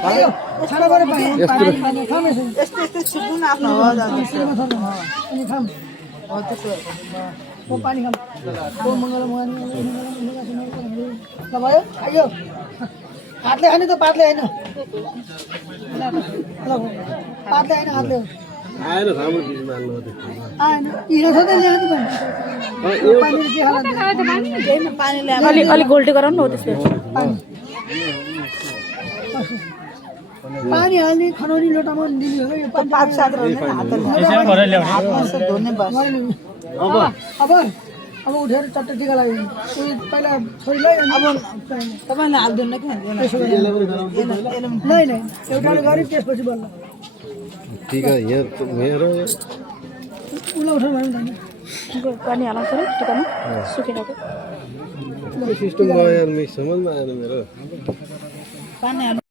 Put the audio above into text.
छाडा गरे पानी खाने खाने यस्तो यस्तो छिप्नु आफ्नो आवाज आउँछ अनि खाम हो त्यसो वो पानी खाम वो मंगल मोहन ल भयो आयो हातले खाने त पातले हैन ल पातले हैन हातले आएन राम्रो चिज मान्नु हो आएन इना सधैँ ल्याएको पानी के खाला पानी ल्याए अलि गोल्टी गराउनु न हो त्यसले पानी हाल्ने खनौनी लोटामा दिने हो यो पानी पाँच सात रहने हातले हातमा यसो धुने बस अब उठेर चट्टा टिका लाग्यो पहिला छोरीलाई अब तपाईले हाल्दिनु कि नै एउटाले गरी त्यसपछि बल्ल ठीक है यहाँ मेरो उसलाई उठाउनु भन्नु पानी हालाउँछ र टिकामा सुकेको सिस्टम भयो यार मिक्स समझमा आएन मेरो पानी